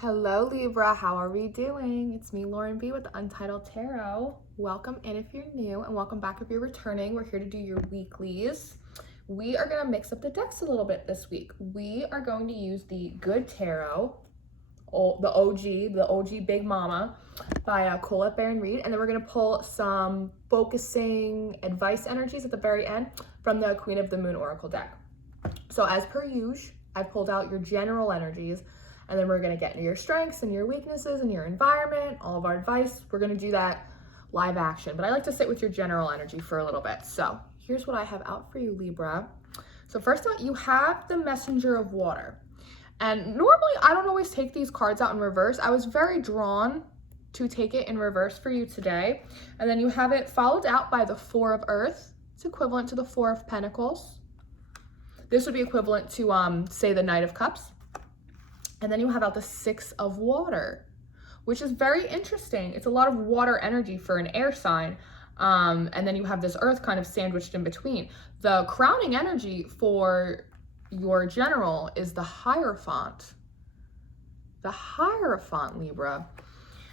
Hello Libra, how are we doing? It's me, Lauren B with the Untitled Tarot. Welcome in if you're new and welcome back if you're returning. We're here to do your weeklies. We are going to mix up the decks a little bit this week. We are going to use the Good Tarot, the OG Big Mama by Colette Baron Reed, and then we're going to pull some focusing advice energies at the very end from the Queen of the Moon Oracle deck. So as per usual, I pulled out your general energies, and then we're going to get into your strengths and your weaknesses and your environment, all of our advice. We're going to do that live action, but I like to sit with your general energy for a little bit. So here's what I have out for you, Libra. So first out, you have the Messenger of Water. And normally I don't always take these cards out in reverse. I was very drawn to take it in reverse for you today. And then you have it followed out by the Four of Earth. It's equivalent to the Four of Pentacles. This would be equivalent to, say, the Knight of Cups. And then you have out the Six of Water, which is very interesting. It's a lot of water energy for an air sign. And then you have this earth kind of sandwiched in between. The crowning energy for your general is the Hierophant. The Hierophant, Libra.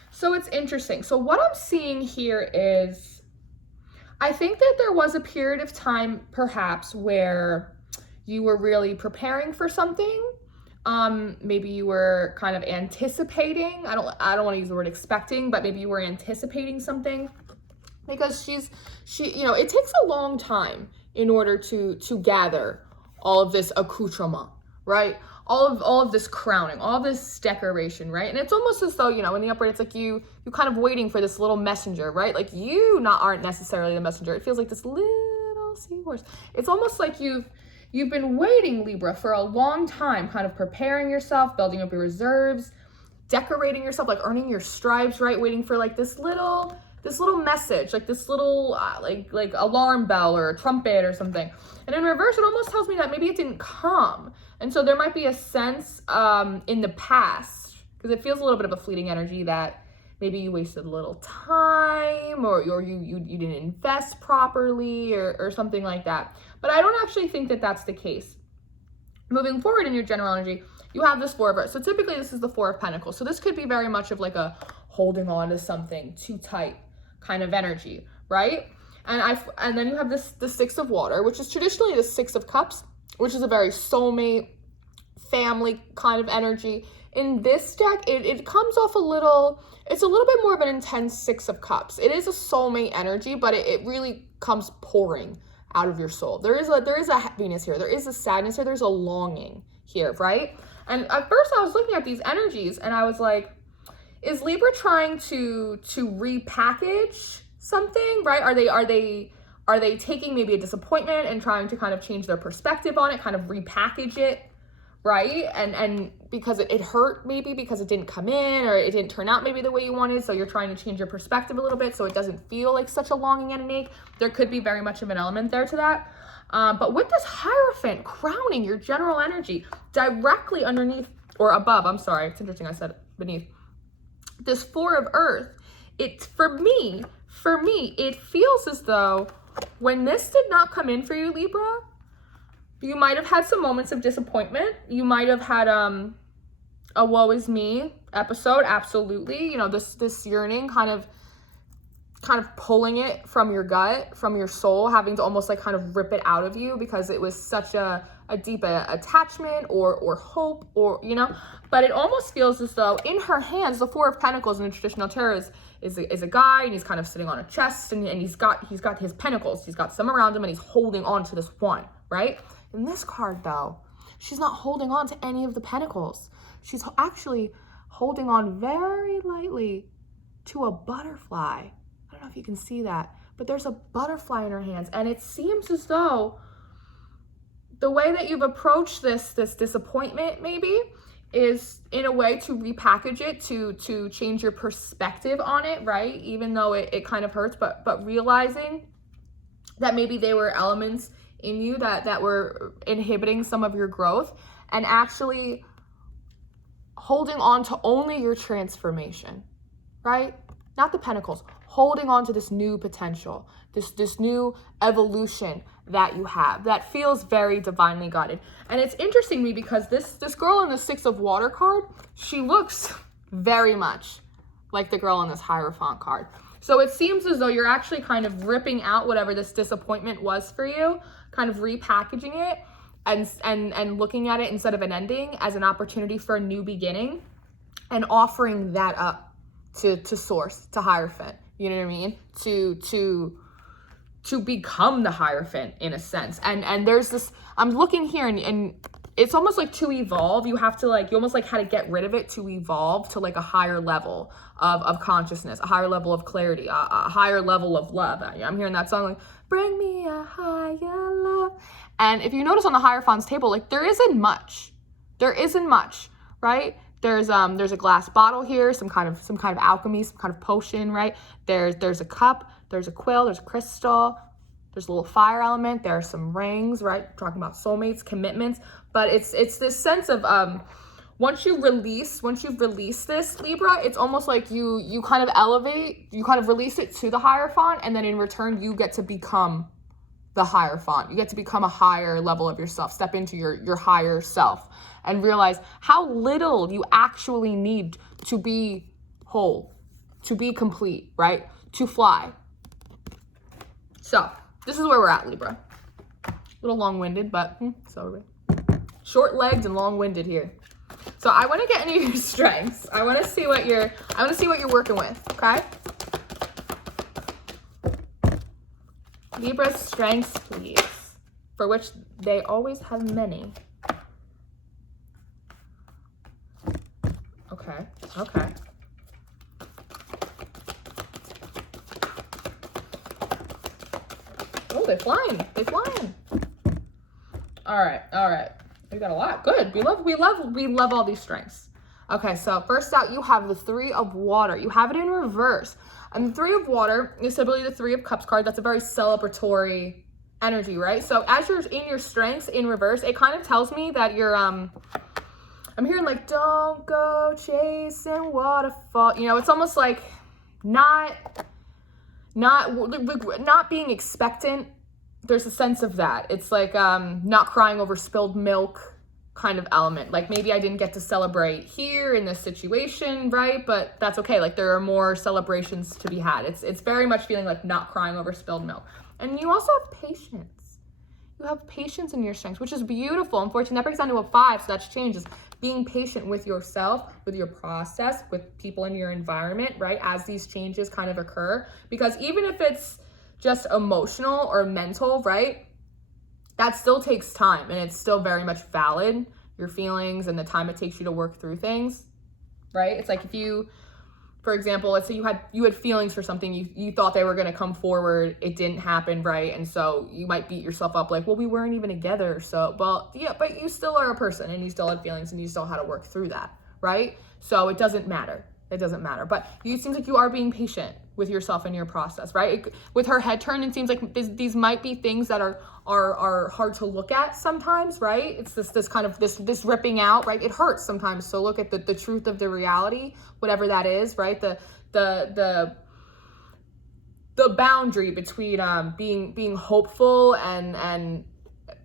So it's interesting. So what I'm seeing here is, I think that there was a period of time perhaps where you were really preparing for something. Maybe you were kind of anticipating. I don't want to use the word expecting, but maybe you were anticipating something, because she, it takes a long time in order to gather all of this accoutrement, right? All of this crowning, all of this decoration, right? And it's almost as though, in the upper, it's like you kind of waiting for this little messenger, right? Like you aren't necessarily the messenger. It feels like this little seahorse. It's almost like You've been waiting, Libra, for a long time, kind of preparing yourself, building up your reserves, decorating yourself, like earning your stripes, right? Waiting for like this little message, like this little like alarm bell or a trumpet or something. And in reverse, it almost tells me that maybe it didn't come. And so there might be a sense in the past, because it feels a little bit of a fleeting energy, that maybe you wasted a little time, or you didn't invest properly, or something like that. But I don't actually think that that's the case. Moving forward in your general energy, you have this Four of Earth. So typically this is the Four of Pentacles. So this could be very much of like a holding on to something too tight kind of energy, right? And then you have the Six of Water, which is traditionally the Six of Cups, which is a very soulmate, family kind of energy. In this deck, it comes off it's a little bit more of an intense Six of Cups. It is a soulmate energy, but it really comes pouring out of your soul. There is a heaviness here. There is a sadness here. There's a longing here, right? And at first I was looking at these energies and I was like, is Libra trying to repackage something, right? Are they taking maybe a disappointment and trying to kind of change their perspective on it, kind of repackage it, right? And because it hurt, maybe because it didn't come in, or it didn't turn out maybe the way you wanted, so you're trying to change your perspective a little bit so it doesn't feel like such a longing and an ache. There could be very much of an element there to that. But with this Hierophant crowning your general energy directly underneath, or above, I'm sorry, it's interesting I said beneath, this Four of Earth, for me, it feels as though when this did not come in for you, Libra, you might have had some moments of disappointment. You might have had a woe is me episode, absolutely. This yearning kind of pulling it from your gut, from your soul, having to almost like kind of rip it out of you because it was such a deep attachment or hope, or but it almost feels as though in her hands, the Four of Pentacles in the traditional tarot is a guy, and he's kind of sitting on a chest, and he's got his pentacles. He's got some around him, and he's holding on to this one, right? In this card, though, she's not holding on to any of the pentacles. She's actually holding on very lightly to a butterfly. I don't know if you can see that, but there's a butterfly in her hands. And it seems as though the way that you've approached this disappointment maybe is in a way to repackage it, to change your perspective on it, right? Even though it kind of hurts, but realizing that maybe they were elements in you that were inhibiting some of your growth, and actually holding on to only your transformation, right? not the Pentacles, holding on to this new potential, this new evolution that you have that feels very divinely guided. And it's interesting to me because this girl in the Six of Water card, she looks very much like the girl in this Hierophant card. So it seems as though you're actually kind of ripping out whatever this disappointment was for you, kind of repackaging it and looking at it instead of an ending as an opportunity for a new beginning, and offering that up to Source, to Hierophant. You know what I mean? To become the Hierophant in a sense. And there's this, I'm looking here and it's almost like to evolve, you have to like, you almost like had to get rid of it to evolve to like a higher level of consciousness, a higher level of clarity, a higher level of love. I'm hearing that song like, bring me a higher love. And if you notice on the Hierophant's table, like there isn't much, right? There's a glass bottle here, some kind of alchemy, some kind of potion, right? There's a cup, there's a quill, there's a crystal, there's a little fire element, there are some rings, right? Talking about soulmates, commitments, but it's this sense of once you've released this, Libra, it's almost like you kind of elevate, you kind of release it to the Hierophant, and then in return you get to become the Hierophant. You get to become a higher level of yourself, step into your higher self, and realize how little you actually need to be whole, to be complete, right? To fly. So this is where we're at, Libra. A little long-winded, but so short-legged and long-winded here. So I want to get into your strengths. I want to see what you're working with, okay? Libra's strengths, please, for which they always have many. Okay. Oh, they're flying. All right. We got a lot. Good. We love all these strengths. Okay, so first out, you have the Three of Water. You have it in reverse. And the Three of Water is typically the Three of Cups card. That's a very celebratory energy, right? So as you're in your strengths in reverse, it kind of tells me that you're, I'm hearing like, don't go chasing waterfall. You know, it's almost like not being expectant. There's a sense of that. It's like not crying over spilled milk kind of element. Like maybe I didn't get to celebrate here in this situation, right? But that's okay. Like there are more celebrations to be had. It's very much feeling like not crying over spilled milk. And you also have patience. You have patience in your strengths, which is beautiful. Unfortunately, that breaks down to a 5, so that's changes. Being patient with yourself, with your process, with people in your environment, right? As these changes kind of occur. Because even if it's just emotional or mental, right? That still takes time, and it's still very much valid, your feelings and the time it takes you to work through things, right? It's like if you, for example, let's say you had feelings for something, you thought they were going to come forward, it didn't happen, right? And so you might beat yourself up like, well, we weren't even together, so, well, yeah, but you still are a person, and you still had feelings, and you still had to work through that, right? So it doesn't matter. But it seems like you are being patient with yourself and your process, right? With her head turn, it seems like these might be things that are hard to look at sometimes, right? It's this kind of this ripping out, right? It hurts sometimes. So look at the truth of the reality, whatever that is, right? The boundary between being hopeful and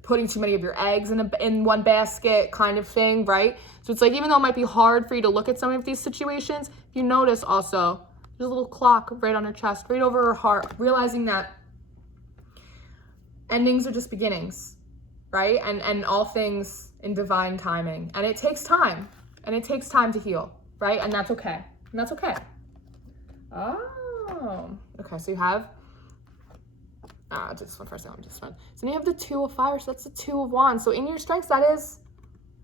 putting too many of your eggs in one basket kind of thing, right? So it's like, even though it might be hard for you to look at some of these situations, if you notice also, there's a little clock right on her chest, right over her heart, realizing that endings are just beginnings, right? And all things in divine timing. And it takes time. And it takes time to heal, right? And that's okay. Oh, okay, so you have, I'll do this one first, So then you have the Two of Fire, so that's the Two of Wands. So in your strengths, that is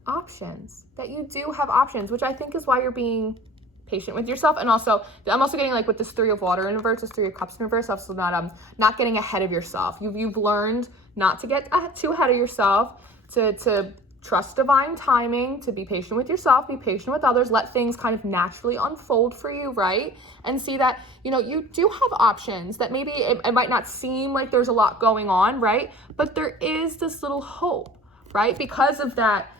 options, that you do have options, which I think is why you're being patient with yourself. And also, I'm also getting like with this Three of Water in reverse, this Three of Cups in reverse, also not getting ahead of yourself. You've learned not to get too ahead of yourself, to trust divine timing, to be patient with yourself, be patient with others, let things kind of naturally unfold for you, right? And see that, you know, you do have options, that maybe it might not seem like there's a lot going on, right? But there is this little hope, right? Because of that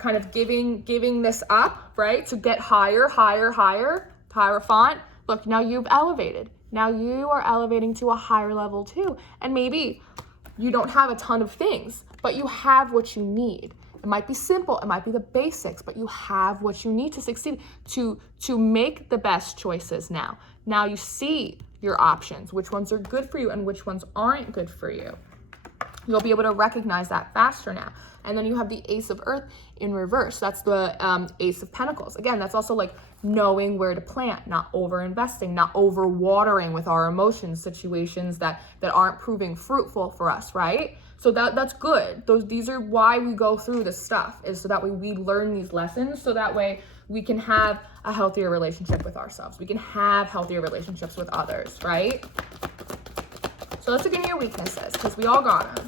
kind of giving this up, right? To get higher, Hierophant, look, now you've elevated. Now you are elevating to a higher level too. And maybe you don't have a ton of things, but you have what you need. It might be simple, it might be the basics, but you have what you need to succeed, to make the best choices now. Now you see your options, which ones are good for you and which ones aren't good for you. You'll be able to recognize that faster now. And then you have the Ace of Earth in reverse. That's the Ace of Pentacles. Again, that's also like knowing where to plant, not over-investing, not over-watering with our emotions, situations that aren't proving fruitful for us, right? So that's good. These are why we go through this stuff, is so that way we learn these lessons, so that way we can have a healthier relationship with ourselves. We can have healthier relationships with others, right? So let's look into your weaknesses, because we all got them.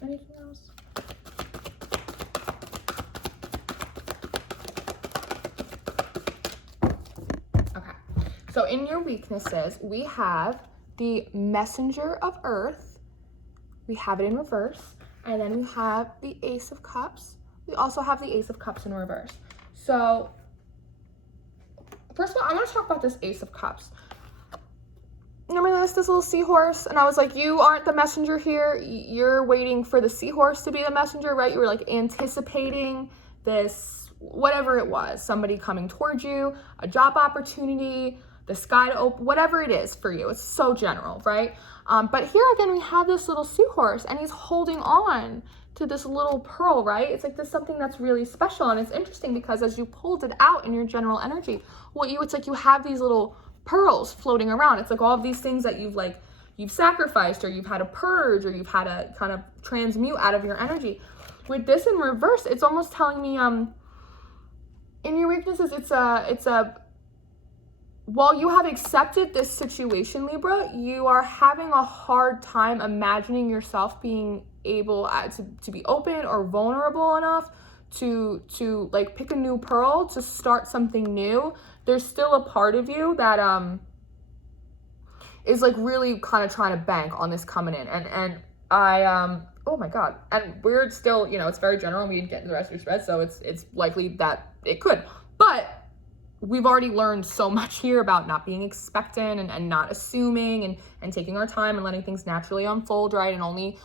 Anything else? Okay, so in your weaknesses, we have the Messenger of Earth. We have it in reverse. And then we have the Ace of Cups. We also have the Ace of Cups in reverse. So first of all, I want to talk about this Ace of Cups. Remember this little seahorse? And I was like, you aren't the messenger here. You're waiting for the seahorse to be the messenger, right? You were like anticipating this, whatever it was, somebody coming towards you, a job opportunity, the sky to open, whatever it is for you. It's so general, right? But here again, we have this little seahorse and he's holding on to this little pearl, right? It's like this something that's really special. And it's interesting because as you pulled it out in your general energy, it's like you have these little pearls floating around. It's like all of these things that you've sacrificed, or you've had to purge, or you've had to kind of transmute out of your energy. With this in reverse, it's almost telling me in your weaknesses, it's a while you have accepted this situation, Libra, you are having a hard time imagining yourself being able to be open or vulnerable enough to like pick a new pearl, to start something new. There's still a part of you that is like really kind of trying to bank on this coming in. And I oh my God. And we're still, it's very general. We didn't get into the rest of your spread, so it's likely that it could. But we've already learned so much here about not being expectant and not assuming and taking our time and letting things naturally unfold, right? And only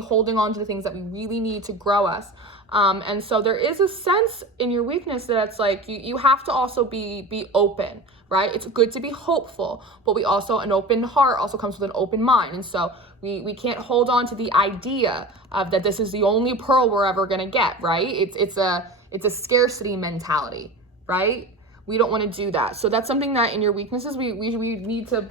holding on to the things that we really need to grow us. And so there is a sense in your weakness that it's like you have to also be open, right? It's good to be hopeful, but an open heart also comes with an open mind. And so we can't hold on to the idea of that this is the only pearl we're ever gonna get, right? It's a scarcity mentality, right? We don't want to do that. So that's something that in your weaknesses, we need to,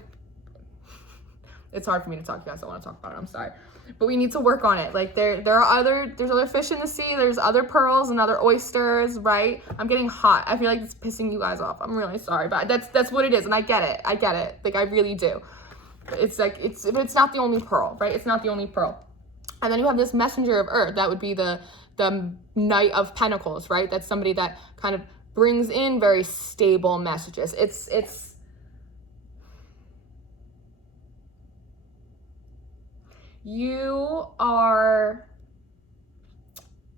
it's hard for me to talk, you guys don't want to talk about it, I'm sorry. But we need to work on it. Like there's other fish in the sea, there's other pearls and other oysters, right? I'm getting hot. I feel like it's pissing you guys off. I'm really sorry, but that's what it is. And I get it. Like I really do. It's like, it's not the only pearl, right? It's not the only pearl. And then you have this Messenger of Earth. That would be the Knight of Pentacles, right? That's somebody that kind of brings in very stable messages. It's you are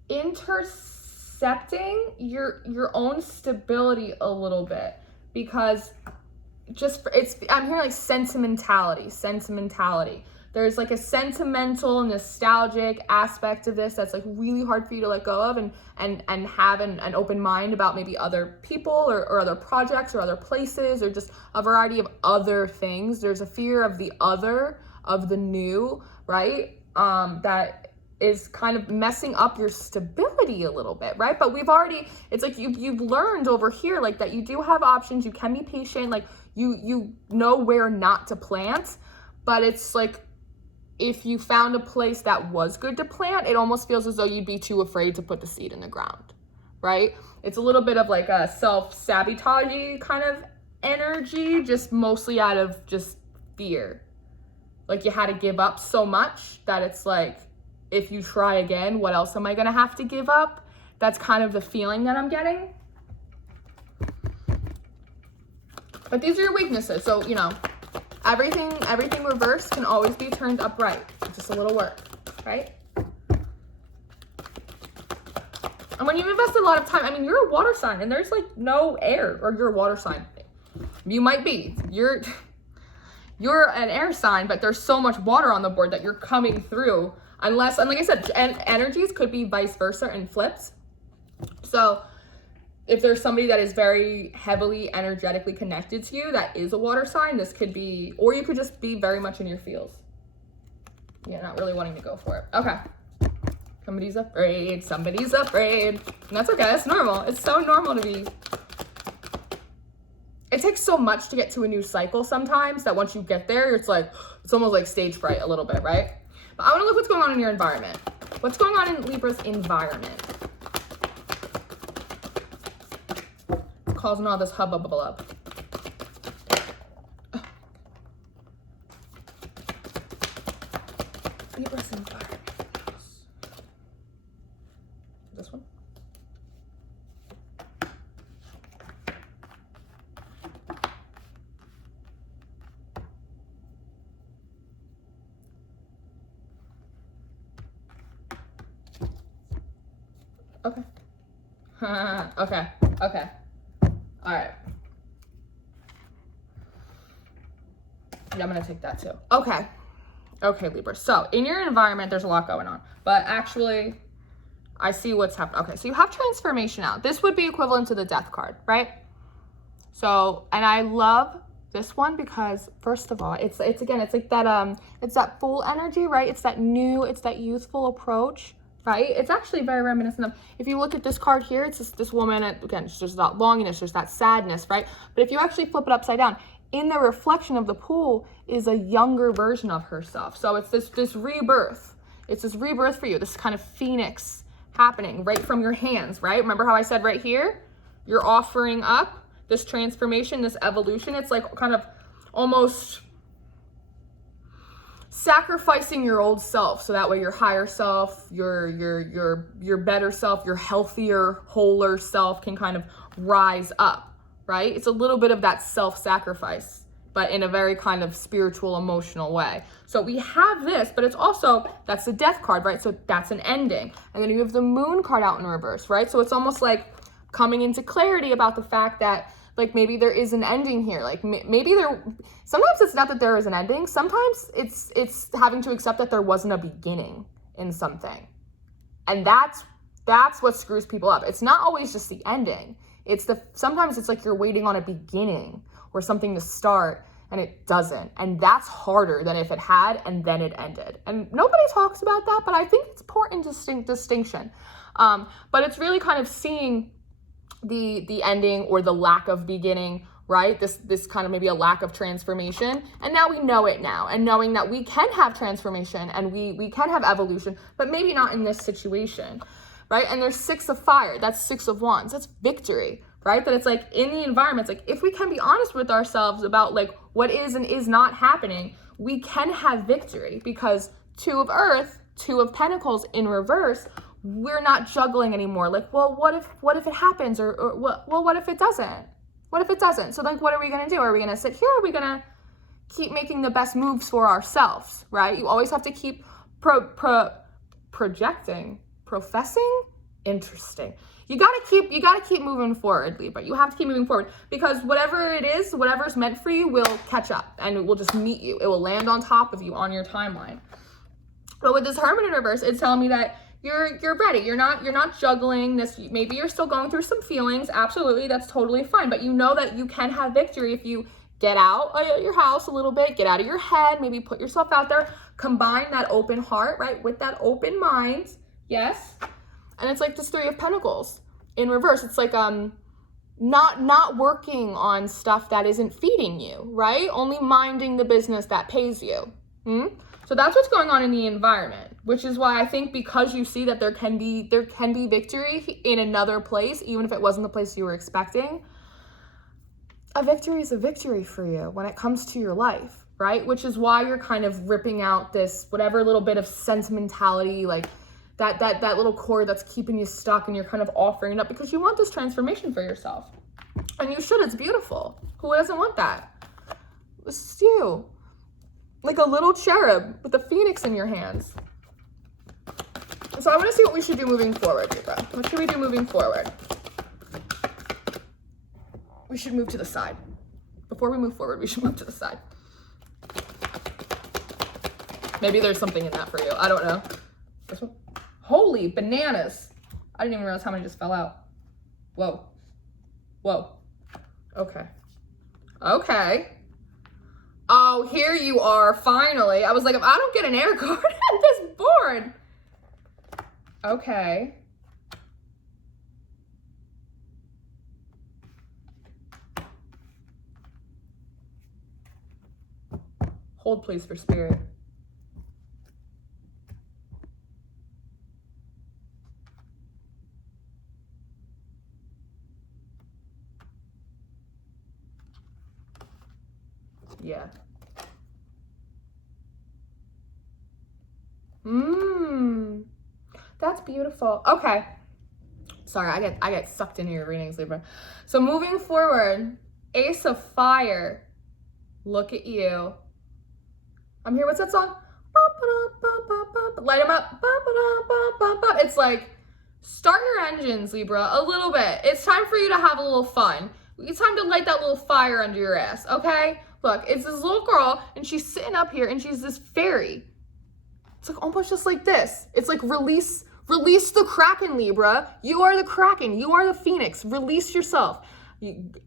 intercepting your own stability a little bit, because I'm hearing like sentimentality. There's like a sentimental, nostalgic aspect of this that's like really hard for you to let go of and have an open mind about maybe other people or other projects or other places or just a variety of other things. There's a fear of the other, of the new, right? That is kind of messing up your stability a little bit, right? But it's like you've learned over here, like that you do have options, you can be patient, like you know where not to plant, but it's like, if you found a place that was good to plant, it almost feels as though you'd be too afraid to put the seed in the ground, right? It's a little bit of like a self-sabotage kind of energy, just mostly out of just fear. Like you had to give up so much that it's like, if you try again, what else am I gonna have to give up? That's kind of the feeling that I'm getting. But these are your weaknesses. So, you know, everything reversed can always be turned upright. Just a little work, right? And when you invest a lot of time, I mean, you're a water sign and there's like no air, or you're a water sign. You might be. You're an air sign, but there's so much water on the board that you're coming through. Unless, and like I said, energies could be vice versa and flips. So if there's somebody that is very heavily energetically connected to you that is a water sign, this could be, or you could just be very much in your feels. Yeah, not really wanting to go for it. Okay. Somebody's afraid. Somebody's afraid. And that's okay. That's normal. It's so normal to be. It takes so much to get to a new cycle sometimes that once you get there, it's like, it's almost like stage fright a little bit, right? But I want to look what's going on in your environment. What's going on in Libra's environment? It's causing all this hubbub. Libra's environment. This one? Okay. Okay. All right. Yeah, I'm gonna take that too. Okay, Libra. So in your environment, there's a lot going on, but actually, I see what's happening. Okay, so you have transformation out. This would be equivalent to the death card, right? So, and I love this one because first of all, it's again, it's like that, it's that full energy, right? It's that new, it's that youthful approach, right? It's actually very reminiscent of, if you look at this card here, it's just this woman, again, there's that longiness, there's that sadness, right? But if you actually flip it upside down, in the reflection of the pool is a younger version of herself. So it's this rebirth. It's this rebirth for you, this kind of phoenix happening right from your hands, right? Remember how I said right here, you're offering up this transformation, this evolution. It's like kind of almost sacrificing your old self, so that way your higher self, your better self, your healthier, wholer self can kind of rise up, right? It's a little bit of that self-sacrifice, but in a very kind of spiritual, emotional way. So we have this, but it's also, that's the death card, right? So that's an ending. And then you have the moon card out in reverse, right? So it's almost like coming into clarity about the fact that like maybe there is an ending here. Like maybe sometimes it's not that there is an ending. Sometimes it's having to accept that there wasn't a beginning in something. And that's what screws people up. It's not always just the ending. Sometimes it's like you're waiting on a beginning or something to start and it doesn't. And that's harder than if it had and then it ended. And nobody talks about that, but I think it's important distinction. But it's really kind of seeing the ending or the lack of beginning, right? This kind of maybe a lack of transformation. And now we know it now. And knowing that we can have transformation and we can have evolution, but maybe not in this situation, right? And there's 6 of fire. That's 6 of wands. That's victory, right? That it's like in the environment, it's like if we can be honest with ourselves about like what is and is not happening, we can have victory because 2 of earth, 2 of pentacles in reverse, we're not juggling anymore. Like, well, what if it happens? Or what if it doesn't? What if it doesn't? So like, what are we going to do? Are we going to sit here? Or are we going to keep making the best moves for ourselves, right? You always have to keep projecting, professing. Interesting. You got to keep moving forward, Libra. You have to keep moving forward because whatever it is, whatever's meant for you will catch up and it will just meet you. It will land on top of you on your timeline. But with this Hermit in reverse, it's telling me that you're ready. You're not juggling this. Maybe you're still going through some feelings. Absolutely. That's totally fine. But you know that you can have victory if you get out of your house a little bit, get out of your head, maybe put yourself out there, combine that open heart, right? With that open mind. Yes. And it's like this 3 of Pentacles in reverse. It's like, not working on stuff that isn't feeding you, right? Only minding the business that pays you. So that's what's going on in the environment, which is why I think because you see that there can be victory in another place, even if it wasn't the place you were expecting, a victory is a victory for you when it comes to your life, right? Which is why you're kind of ripping out this whatever little bit of sentimentality, like that little cord that's keeping you stuck, and you're kind of offering it up because you want this transformation for yourself. And you should, it's beautiful. Who doesn't want that? This is you. Like a little cherub with a phoenix in your hands. So I want to see what we should do moving forward, Libra. What should we do moving forward? We should move to the side. Before we move forward, we should move to the side. Maybe there's something in that for you. I don't know. This one? Holy bananas. I didn't even realize how many just fell out. Whoa. Whoa. Okay. Okay. Oh, here you are, finally. I was like, if I don't get an air card at this board. Okay. Hold, please, for spirit. Yeah. That's beautiful. Okay. Sorry, I get sucked into your readings, Libra. So moving forward, Ace of Fire. Look at you. I'm here. What's that song? Light them up. It's like, start your engines, Libra, a little bit. It's time for you to have a little fun. It's time to light that little fire under your ass, okay? Look, it's this little girl, and she's sitting up here, and she's this fairy. It's like almost just like this. It's like release the Kraken, Libra. You are the Kraken. You are the Phoenix. Release yourself.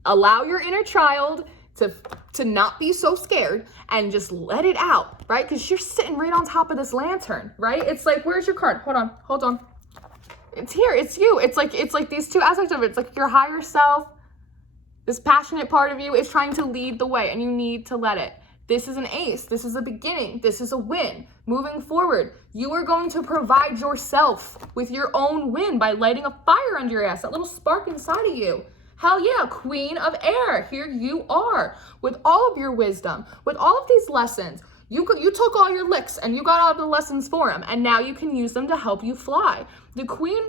Allow your inner child to not be so scared and just let it out, right? Because you're sitting right on top of this lantern, right? It's like, where's your card? Hold on. It's here. It's you. It's like these two aspects of it. It's like your higher self. This passionate part of you is trying to lead the way, and you need to let it. This is an ace. This is a beginning. This is a win. Moving forward, you are going to provide yourself with your own win by lighting a fire under your ass, that little spark inside of you. Hell yeah, Queen of Air. Here you are with all of your wisdom, with all of these lessons. You took all your licks and you got all the lessons for them, and now you can use them to help you fly. The Queen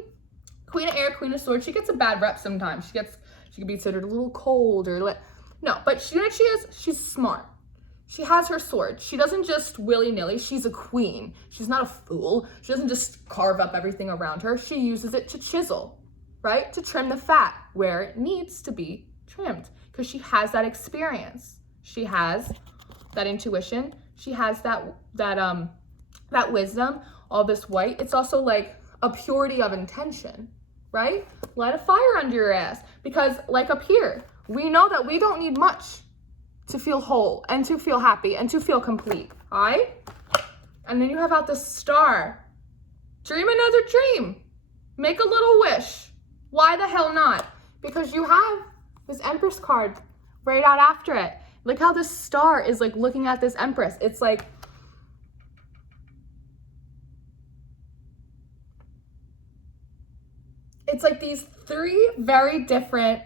of Air, Queen of Swords, she gets a bad rep sometimes. She can be considered a little cold or no, but you know what she is? She's smart. She has her sword. She doesn't just willy-nilly. She's a queen. She's not a fool. She doesn't just carve up everything around her. She uses it to chisel, right? To trim the fat where it needs to be trimmed, because she has that experience. She has that intuition. She has that wisdom. All this white. It's also like a purity of intention, right? Light a fire under your ass, because like up here, we know that we don't need much to feel whole and to feel happy and to feel complete, all right? And then you have out the star. Dream another dream. Make a little wish. Why the hell not? Because you have this Empress card right out after it. Look how this star is like looking at this Empress. It's like, these three very different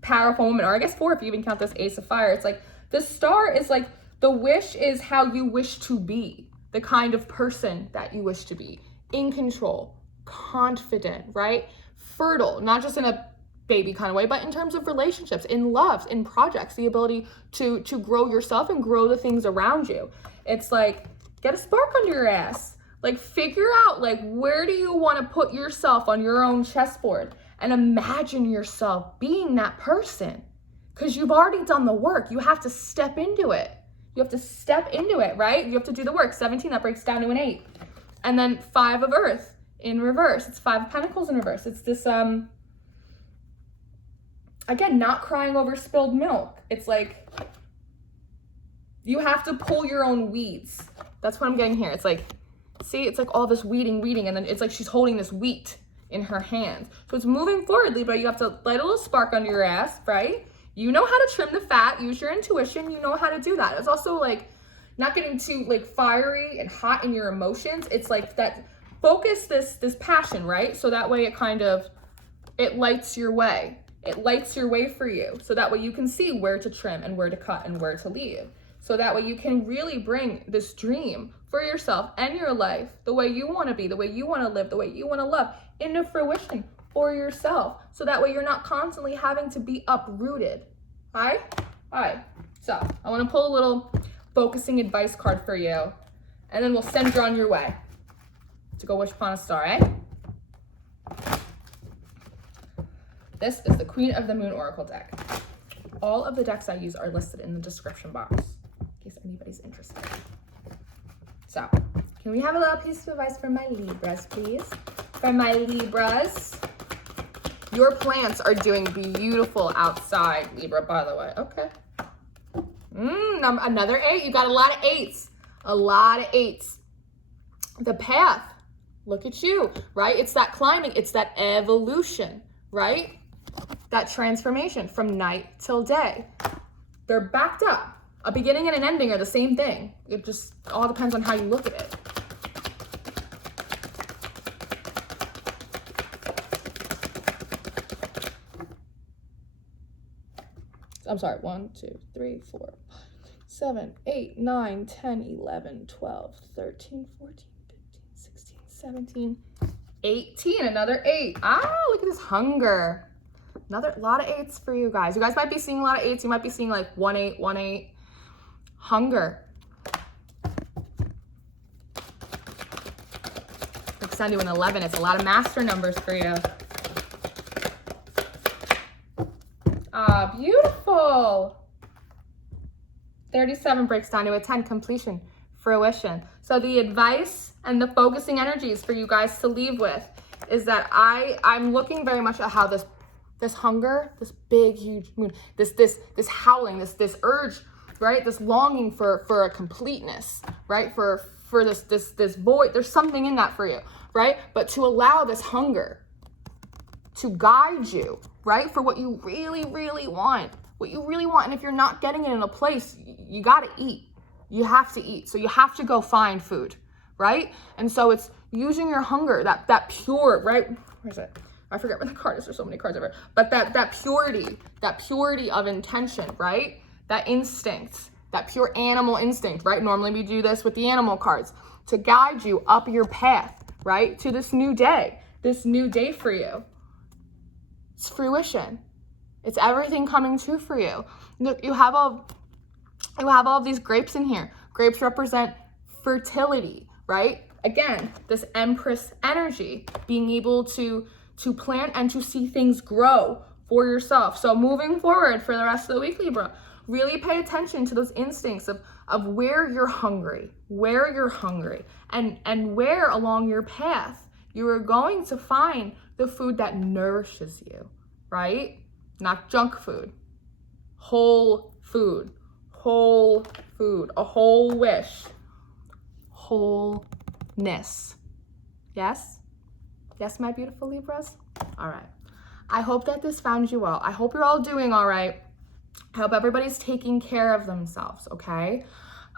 powerful women, or I guess four if you even count this Ace of Fire. It's like the star is like, the wish is how you wish to be, the kind of person that you wish to be, in control, confident, right? Fertile, not just in a baby kind of way, but in terms of relationships, in loves, in projects, the ability to grow yourself and grow the things around you. It's like, get a spark under your ass. Like, figure out, like, where do you want to put yourself on your own chessboard, and imagine yourself being that person, because you've already done the work. You have to step into it. You have to step into it, right? You have to do the work. 17, that breaks down to an 8. And then 5 of Earth in reverse. It's 5 of Pentacles in reverse. It's this, again, not crying over spilled milk. It's like, you have to pull your own weeds. That's what I'm getting here. It's like, see, it's like all this weeding, and then it's like she's holding this wheat in her hands. So it's moving forward, Libra. You have to light a little spark under your ass, right? You know how to trim the fat, use your intuition. You know how to do that. It's also like not getting too like fiery and hot in your emotions. It's like that, focus this passion, right? So that way it lights your way. It lights your way for you. So that way you can see where to trim and where to cut and where to leave. So that way you can really bring this dream for yourself and your life, the way you want to be, the way you want to live, the way you want to love, into fruition for yourself. So that way you're not constantly having to be uprooted. All right? All right. So I want to pull a little focusing advice card for you, and then we'll send you on your way to go wish upon a star, eh? This is the Queen of the Moon Oracle deck. All of the decks I use are listed in the description box, in case anybody's interested. So, can we have a little piece of advice for my Libras, please? For my Libras. Your plants are doing beautiful outside, Libra, by the way. Okay. Another 8. You got a lot of 8s. A lot of 8s. The path. Look at you, right? It's that climbing. It's that evolution, right? That transformation from night till day. They're backed up. A beginning and an ending are the same thing. It just all depends on how you look at it. I'm sorry, 1, 2, 3, 4, 7, 8, 9, 10, 11, 12, 13, 14, 15, 16, 17, 18, another 8. Ah, look at this hunger. Another lot of 8s for you guys. You guys might be seeing a lot of 8s. You might be seeing like 1, 8, 1, 8. Hunger. Breaks down to an 11. It's a lot of master numbers for you. Ah, beautiful. 37 breaks down to a 10. Completion. Fruition. So the advice and the focusing energies for you guys to leave with is that I'm looking very much at how this hunger, this big, huge moon, this howling, this urge, right? This longing for a completeness, right? For this void, there's something in that for you, right? But to allow this hunger to guide you, right? For what you really, really want, And if you're not getting it in a place, you got to eat. You have to eat. So you have to go find food, right? And so it's using your hunger, that pure, right? Where's it? I forget where the card is. There's so many cards over. But that purity of intention, right? That instinct, that pure animal instinct, right? Normally we do this with the animal cards to guide you up your path, right? To this new day for you. It's fruition. It's everything coming true for you. Look, you have all of these grapes in here. Grapes represent fertility, right? Again, this Empress energy, being able to plant and to see things grow for yourself. So moving forward for the rest of the week, Libra, really pay attention to those instincts of where you're hungry, and where along your path you are going to find the food that nourishes you, right? Not junk food, whole food, a whole wish, wholeness. Yes? Yes, my beautiful Libras? All right. I hope that this found you well. I hope you're all doing all right. I hope everybody's taking care of themselves, okay?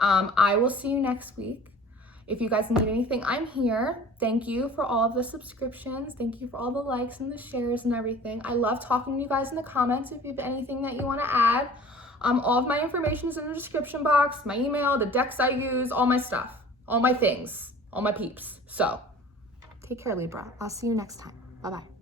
I will see you next week. If you guys need anything, I'm here. Thank you for all of the subscriptions. Thank you for all the likes and the shares and everything. I love talking to you guys in the comments if you have anything that you want to add. All of my information is in the description box, my email, the decks I use, all my stuff, all my things, all my peeps. So take care, Libra. I'll see you next time. Bye-bye.